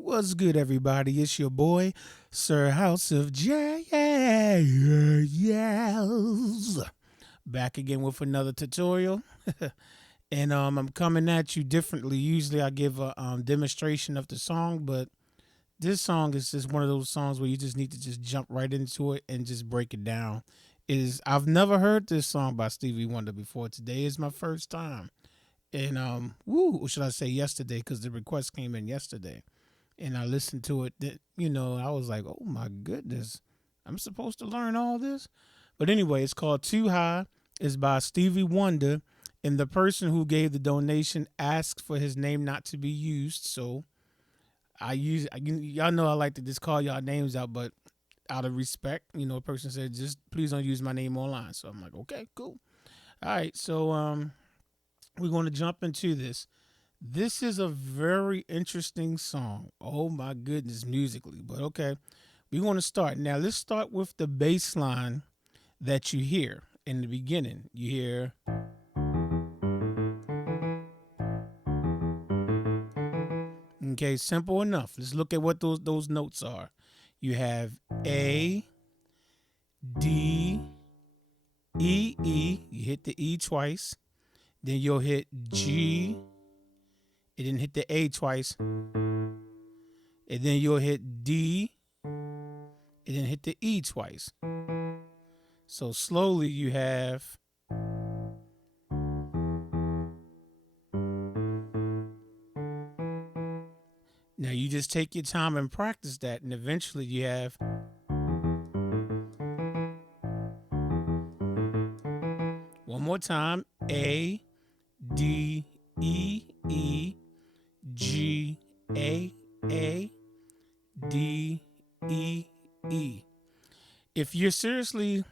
What's good, everybody? It's your boy, Sir House of Jazz. Back again with another tutorial. And I'm coming at you differently. Usually I give a demonstration of the song, but this song is just one of those songs where you just need to just jump right into it and just break it down. I've never heard this song by Stevie Wonder before. Today is my first time. And or should I say yesterday, because the request came in yesterday. And I listened to it, I was like, oh my goodness, I'm supposed to learn all this? But anyway, it's called Too High. It's by Stevie Wonder. And the person who gave the donation asked for his name not to be used. So y'all know I like to just call y'all names out, but out of respect, a person said, just please don't use my name online. So I'm like, okay, cool. All right. So we're going to jump into this. This is a very interesting song. Oh my goodness, musically. But okay, we want to start. Now let's start with the bass line that you hear in the beginning. You hear, okay, simple enough. Let's look at what those notes are. You have A, D, E, E. You hit the E twice. Then you'll hit G. It didn't hit the A twice. And then you'll hit D. It didn't hit the E twice. So slowly you have. Now you just take your time and practice that, and eventually you have. One more time. A, D, E, E, G, A, D, E, E. If you're seriously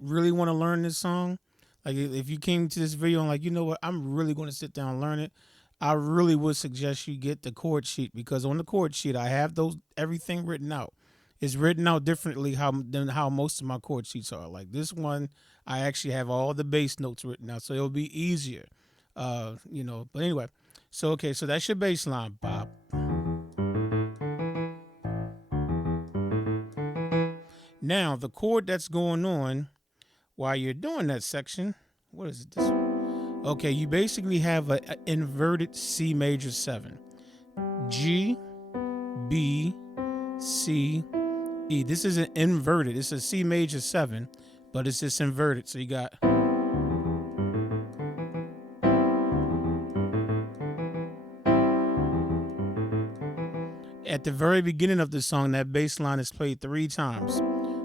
really want to learn this song, like if you came to this video and like, you know what, I'm really going to sit down and learn it, I really would suggest you get the chord sheet, because on the chord sheet I have everything written out. It's written out differently than how most of my chord sheets are. Like this one, I actually have all the bass notes written out, so it'll be easier. But anyway, so that's your bass line, Bob. Now the chord that's going on while you're doing that section, what is it? This one? Okay, you basically have an inverted C major 7. G, B, C, E. This isn't inverted. It's a C major 7, but it's just inverted. So you got. At the very beginning of the song, that bass line is played 3 times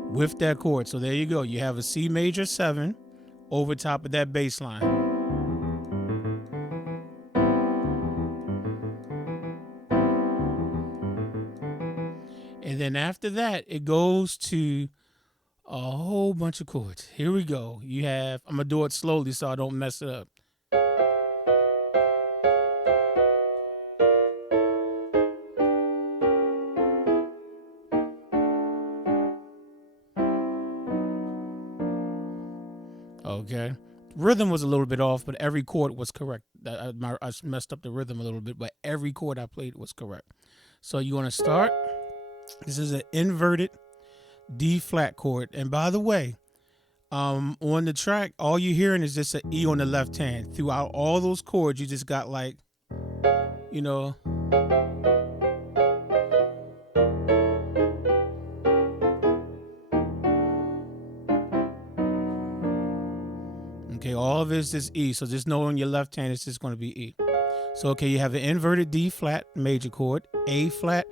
with that chord. So there you go. You have a C major 7 over top of that bass line. And then after that, it goes to a whole bunch of chords. Here we go. You have, I'm going to do it slowly so I don't mess it up. Okay. Rhythm was a little bit off, but every chord was correct. I messed up the rhythm a little bit, but every chord I played was correct. So you want to start. This is an inverted D flat chord. And by the way, on the track, all you're hearing is just an E on the left hand. Throughout all those chords, you just got like, Okay, all of it is just E. So just know on your left hand, it's just going to be E. So, okay, you have an inverted D flat major chord, A flat,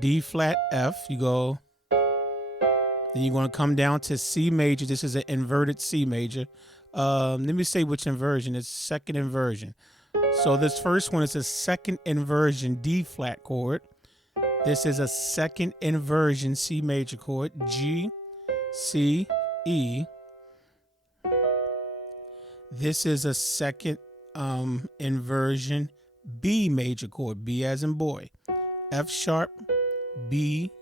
D flat, F. You go. Then you're going to come down to C major. This is an inverted C major. Let me say which inversion. It's second inversion. So this first one is a second inversion D flat chord. This is a second inversion C major chord, G, C, E. This is a second inversion B major chord, B as in boy, F sharp, B,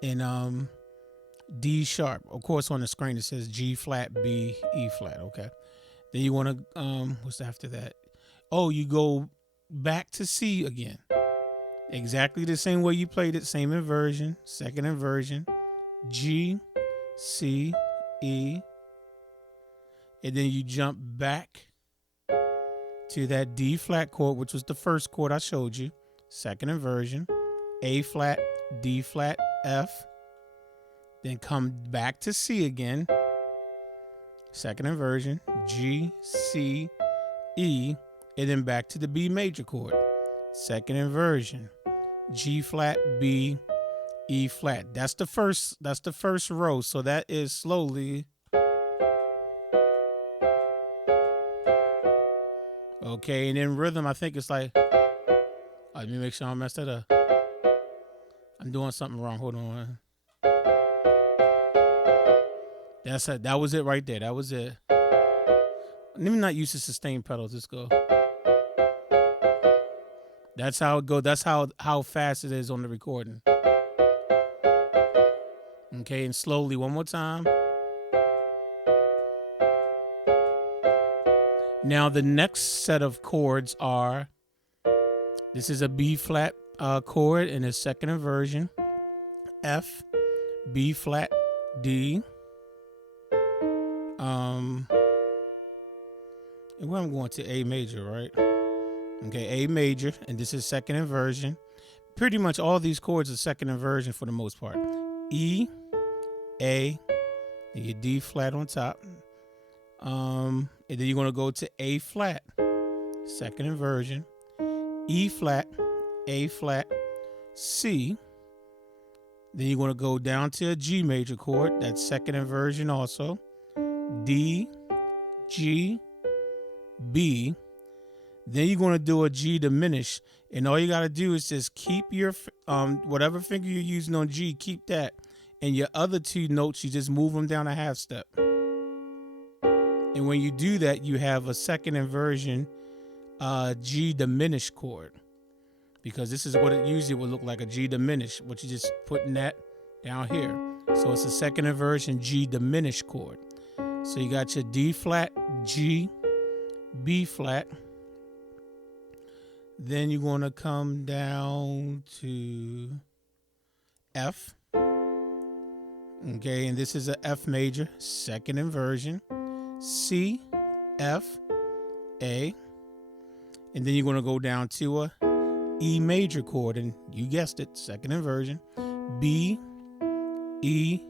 and D sharp. Of course, on the screen it says G flat, B, E flat. Okay. Then you want to what's after that? Oh, you go back to C again. Exactly the same way you played it, same inversion, second inversion. G, C, E, and then you jump back to that D flat chord, which was the first chord I showed you, second inversion. A flat, D flat, F, then come back to C again, second inversion, G, C, E, and then back to the B major chord, second inversion, G flat, B, E flat. That's the first row. So that is slowly. Okay, and then rhythm, I think it's like, let me make sure I don't mess that up. I'm doing something wrong. Hold on. That's it. That was it right there. That was it. Let me not use the sustain pedals. Let's go. That's how it goes. That's how fast it is on the recording. Okay, and slowly one more time. Now the next set of chords are, this is a B flat chord in its second inversion, F, B flat, D, and where I'm going to A major, right? Okay, A major, and this is second inversion. Pretty much all these chords are second inversion for the most part. E, A, and your D flat on top. And then you're going to go to A flat, second inversion, E flat, A flat, C. Then you're going to go down to a G major chord, that's second inversion also, D, G, B. Then you're going to do a G diminished, and all you got to do is just keep your whatever finger you're using on G, keep that, and your other two notes, you just move them down a half step. And when you do that, you have a second inversion G diminished chord, because this is what it usually would look like, a G diminished, but you're just putting that down here. So it's a second inversion G diminished chord. So you got your D flat, G, B flat. Then you're going to come down to F. Okay, and this is a F major, second inversion. C, F, A. And then you're going to go down to a E major chord, and you guessed it, second inversion. B, E,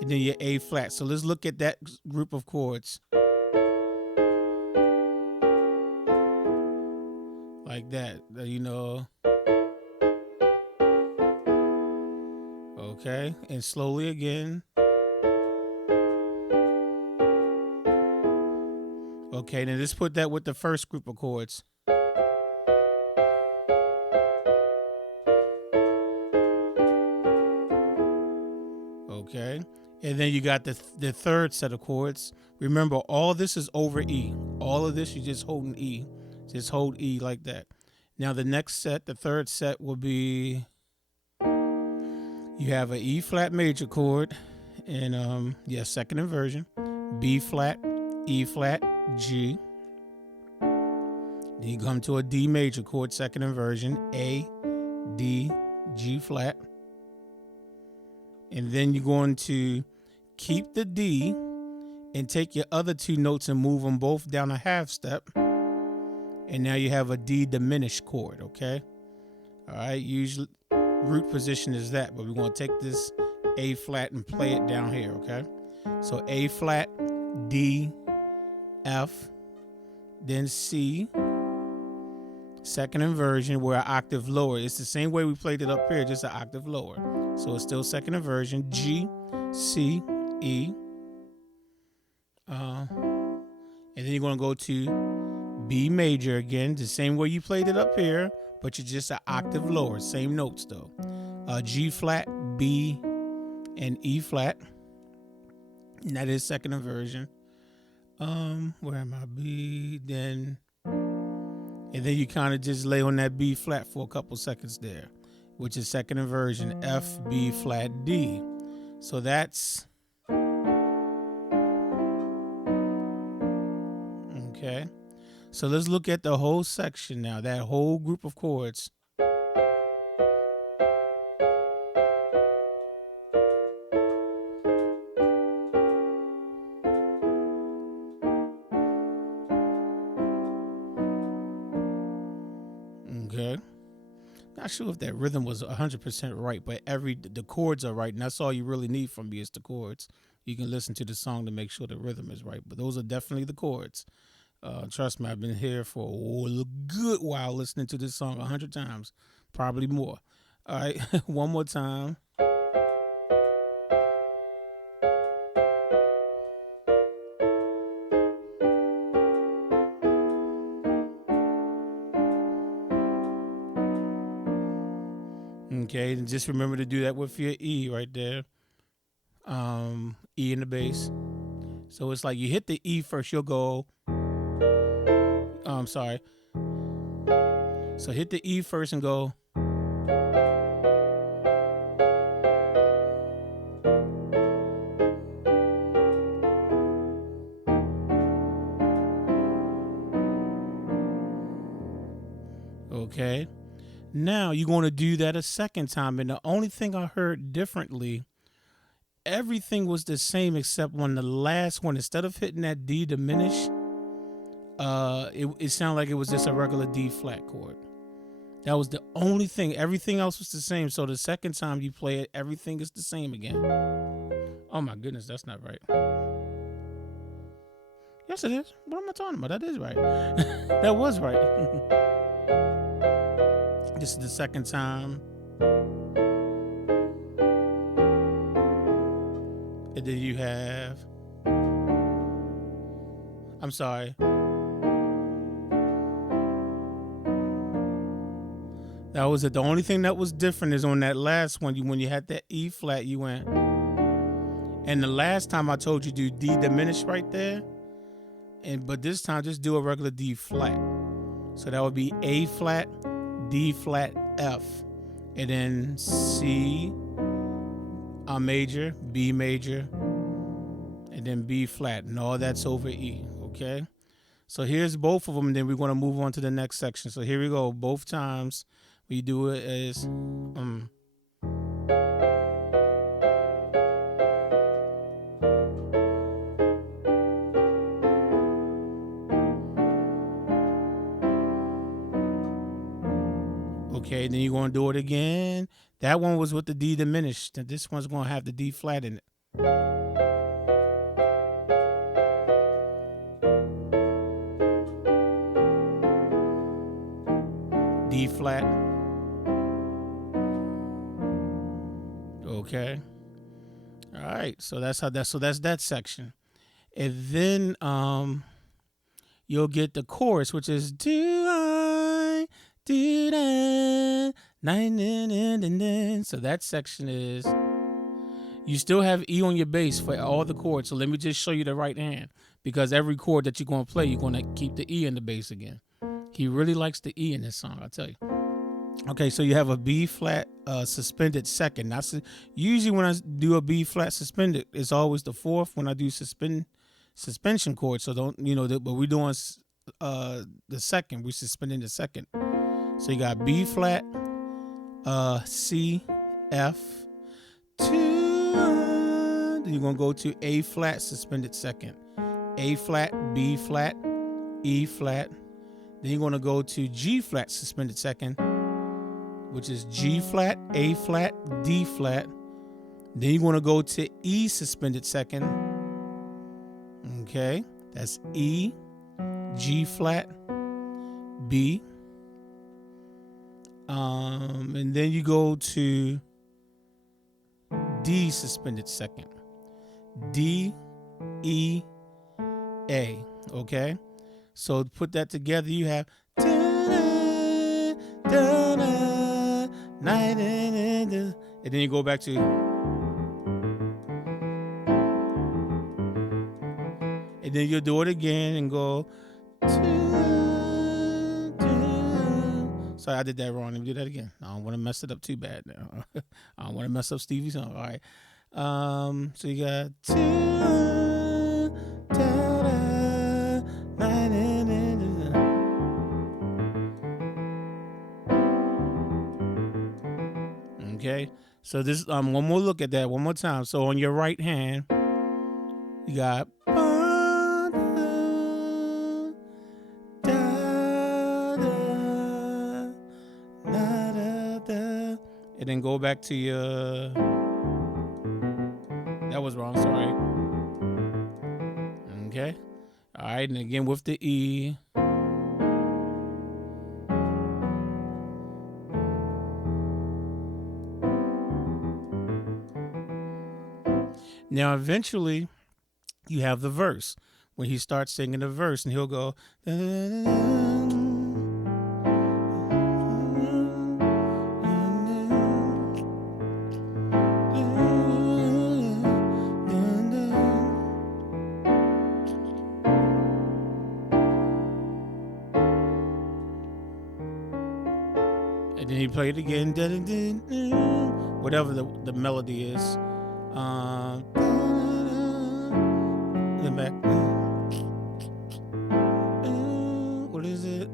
and then your A flat. So let's look at that group of chords. Like that, you know. Okay, and slowly again. Okay, then let's put that with the first group of chords. Okay, and then you got the third set of chords. Remember, all this is over E. All of this, you're just holding E. Just hold E like that. Now the next set, the third set, will be, you have an E flat major chord, and second inversion, B flat, E flat, G. Then you come to a D major chord, second inversion, A, D, G flat. And then you're going to keep the D and take your other two notes and move them both down a half step. And now you have a D diminished chord, okay? All right, usually root position is that, but we're going to take this A flat and play it down here, okay? So A flat, D, F, then C, second inversion, we're an octave lower. It's the same way we played it up here, just an octave lower. So it's still second inversion, G, C, E. And then you're going to go to B major again, the same way you played it up here, but you're just an octave lower, same notes though. G flat, B, and E flat. And that is second inversion. Where am I? B, then, and then you kind of just lay on that B flat for a couple seconds there, which is second inversion, F, B flat, D. So that's, okay. So let's look at the whole section now, that whole group of chords. Not sure if that rhythm was 100% right, but the chords are right, and that's all you really need from me is the chords. You can listen to the song to make sure the rhythm is right, but those are definitely the chords. Trust me, I've been here for a good while listening to this song 100 times, probably more. All right, one more time. Okay, and just remember to do that with your E right there. E in the bass. So it's like you hit the E first, you'll go. I'm sorry. So hit the E first and go. Okay. Now you're going to do that a second time. And the only thing I heard differently, everything was the same except when the last one, instead of hitting that D diminish, it sounded like it was just a regular D flat chord. That was the only thing. Everything else was the same. So the second time you play it, everything is the same again. Oh my goodness, that's not right. Yes, it is. What am I talking about? That is right. That was right. This is the second time. And then you have. I'm sorry. That was it. The only thing that was different is on that last one. When you had that E flat, you went. And the last time I told you do D diminished right there. But this time just do a regular D flat. So that would be A flat, D flat, F, and then C major, B major, and then B flat, and all that's over E. Okay. So here's both of them, and then we're going to move on to the next section. So here we go. Both times we do it as Okay, then you're going to do it again. That one was with the D diminished. And this one's going to have the D flat in it. D flat. Okay. All right. So that's that section. And then you'll get the chorus, which is do I do that. So that section is, you still have E on your bass for all the chords. So let me just show you the right hand, because every chord that you're going to play, you're going to keep the E in the bass again. He really likes the E in this song, I'll tell you. Okay, so you have a B flat suspended second. Usually when I do a B flat suspended, it's always the fourth when I do suspension chord. So don't, but we're doing the second. We're suspending the second. So you got B flat, C, F, 2. Then you're gonna go to A flat suspended second, A flat, B flat, E flat. Then you're gonna go to G flat suspended second, which is G flat, A flat, D flat. Then you're gonna go to E suspended second. Okay, that's E, G flat, B. And then you go to D suspended second, D, E, A. Okay, so put that together, you have and then you go back to, and then you'll do it again and go. Sorry, I did that wrong. Let me do that again. I don't want to mess it up too bad now. I don't want to mess up Stevie's song. All right. So you got Okay. So this one more look at that one more time. So on your right hand, you got and then go back to your. That was wrong. Sorry. Okay. All right, and again with the E. Now, eventually, you have the verse. When he starts singing the verse, and he'll go. And then he played it again, whatever the melody is. The back. What is it?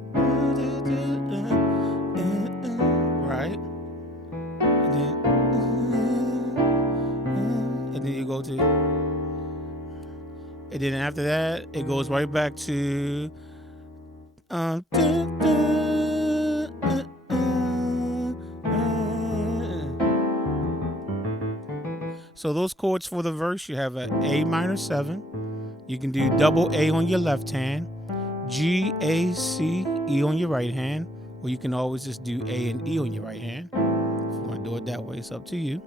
Right. And then you go to. And then after that, it goes right back to. So those chords for the verse, you have an A minor 7. You can do double A on your left hand, G, A, C, E on your right hand, or you can always just do A and E on your right hand. If you want to do it that way, it's up to you.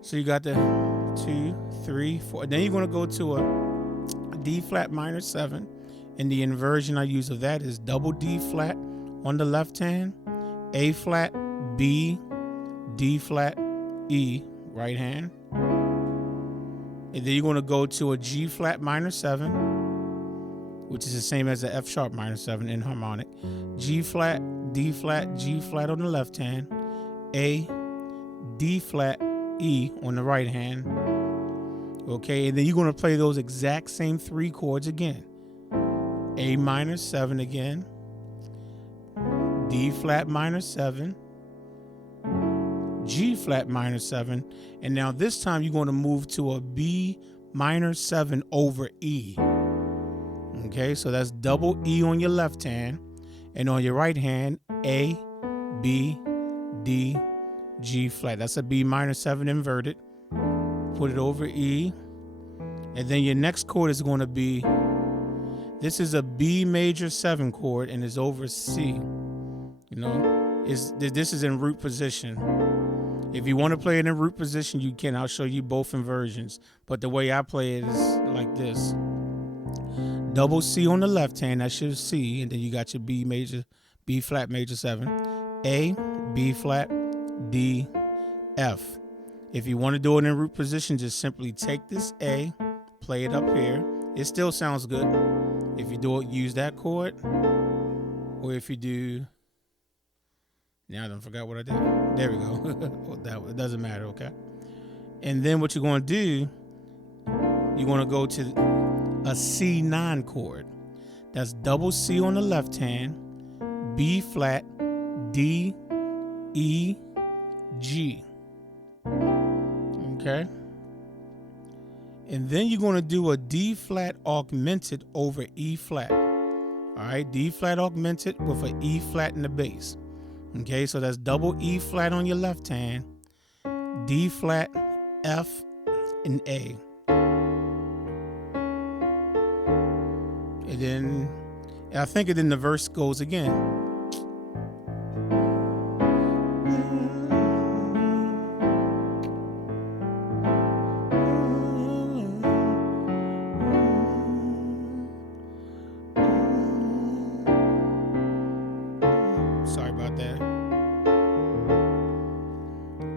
So you got the 2, 3, 4. Then you're going to go to a D flat minor 7. And the inversion I use of that is double D flat on the left hand, A flat, B, D flat, E, right hand. And then you're going to go to a G flat minor 7, which is the same as the F sharp minor 7 in harmonic. G flat, D flat, G flat on the left hand, A, D flat, E on the right hand. Okay, and then you're going to play those exact same 3 chords again. A minor 7 again, D flat minor 7, G flat minor 7, and now this time you're going to move to a B minor 7 over E. Okay, so that's double E on your left hand, and on your right hand, A, B, D, G flat. That's a B minor 7 inverted. Put it over E, and then your next chord is going to be, this is a B major 7 chord and is over C. You know, this is in root position. If you want to play it in root position, you can. I'll show you both inversions. But the way I play it is like this. Double C on the left hand, that's your C, and then you got your B flat major 7. A, B flat, D, F. If you want to do it in root position, just simply take this A, play it up here. It still sounds good. If you do it, use that chord. Or if you do, now I done forgot what I did. There we go. It doesn't matter, okay? And then what you're going to do, you're going to go to a C9 chord. That's double C on the left hand, B flat, D, E, G. Okay? And then you're going to do a D flat augmented over E flat. All right, D flat augmented with an E flat in the bass. Okay, so that's double E flat on your left hand, D flat, F, and A. And then, I think then the verse goes again. Sorry about that.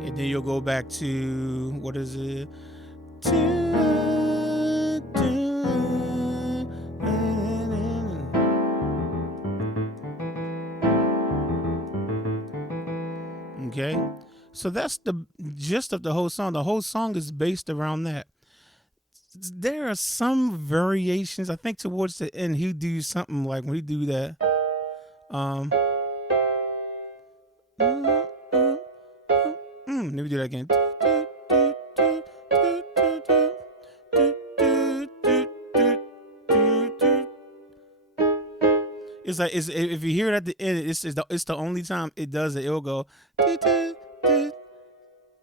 And then you'll go back to, what is it? Okay, so that's the gist of the whole song. The whole song is based around that. There are some variations. I think towards the end, he'll do something like when he do that. Let me do that again. It's like if you hear it at the end, it's the only time it does it. It'll go. do,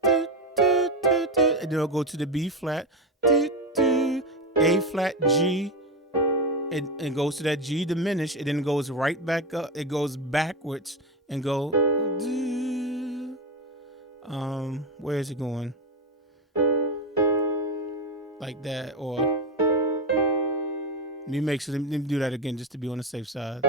do, do, do, do, and then it'll go to the B flat, do, do, A flat, G, and goes to that G diminished, and then goes right back up. It goes backwards and go. Do, where is it going? Like that, or let me do that again just to be on the safe side.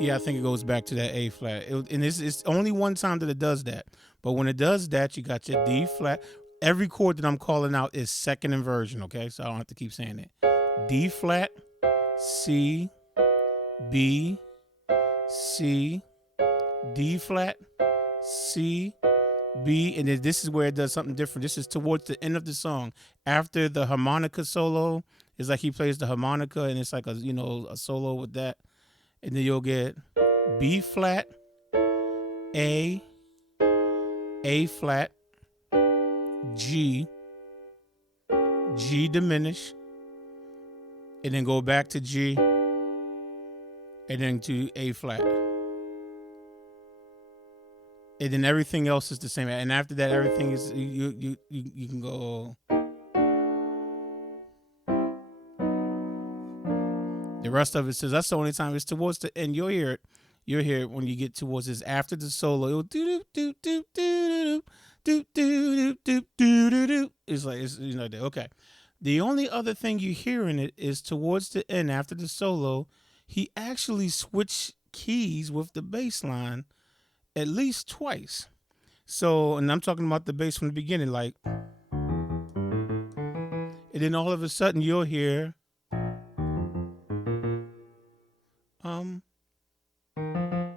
Yeah, I think it goes back to that A flat. And it's only one time that it does that. But when it does that, you got your D flat. Every chord that I'm calling out is second inversion, okay? So I don't have to keep saying it. D flat, C, B, C, D flat, C, B, and then this is where it does something different. This is towards the end of the song. After the harmonica solo, it's like he plays the harmonica, and it's like a solo with that. And then you'll get B flat, A flat, G, G diminish, and then go back to G, and then to A flat. And then everything else is the same. And after that, everything is you can go. The rest of it says that's the only time it's towards the end. You'll hear it. You'll hear it when you get towards this after the solo. It'll do do do do do do do do do do do. It's like okay. The only other thing you hear in it is towards the end after the solo, he actually switched keys with the bass line at least twice. So, and I'm talking about the bass from the beginning, like, and then all of a sudden you'll hear.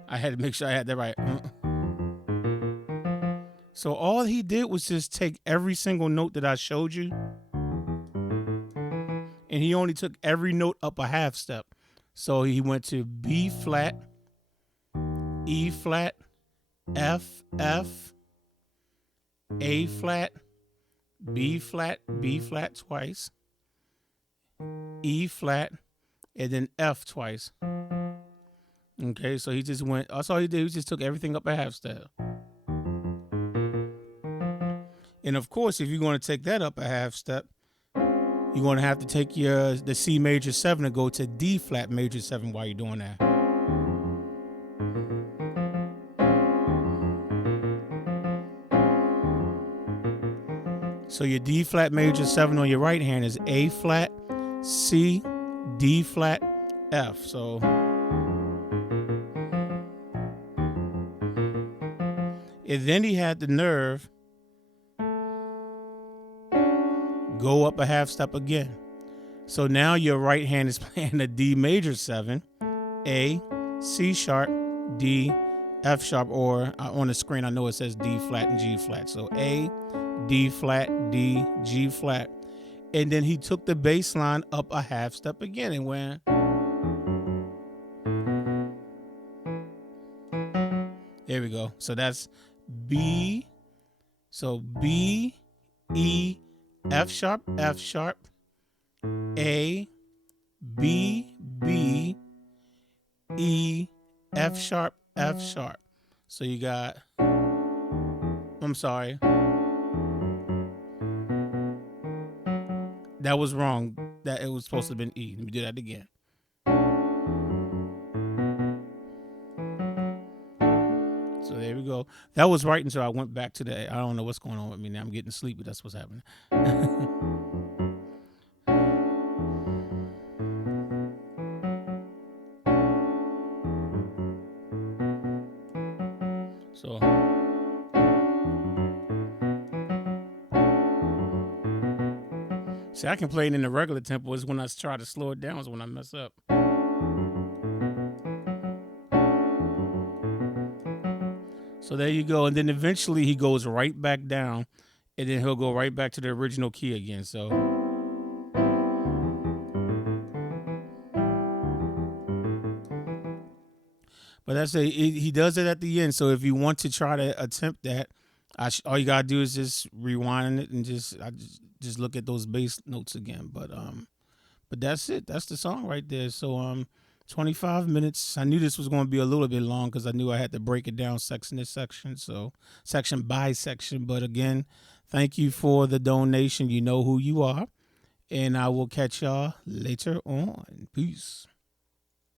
I had to make sure I had that right. So all he did was just take every single note that I showed you, and he only took every note up a half step. So he went to B flat, E flat, F, A flat, B flat twice, E flat, and then F twice. Okay, so he just went, that's all he did, he just took everything up a half step. And of course, if you're going to take that up a half step, you're going to have to take the C major 7 and go to D flat major 7 while you're doing that. So your D flat major 7 on your right hand is A flat, C, D flat, F. So and then he had the nerve go up a half step again. So now your right hand is playing a D major 7, A, C sharp, D, F sharp, or on the screen I know it says D flat and G flat. So A, D flat, D, G flat. And then he took the bass line up a half step again and went. There we go. So that's B. So B, E, F sharp, A, B, B, E, F sharp. So you got, I'm sorry. That was wrong. That it was supposed to have been E. Let me do that again. So there we go. That was right until I went back to the, I don't know what's going on with me now. I'm getting sleepy. That's what's happening. So see, I can play it in the regular tempo. Is when I try to slow it down is when I mess up. So there you go. And then eventually he goes right back down, and then he'll go right back to the original key again. So but that's he does it at the end. So if you want to try to attempt that, all you gotta do is just rewind it and just look at those bass notes again. But But that's it. That's the song right there. So 25 minutes. I knew this was going to be a little bit long because I knew I had to break it down section to section. So section by section. But again, thank you for the donation. You know who you are. And I will catch y'all later on. Peace.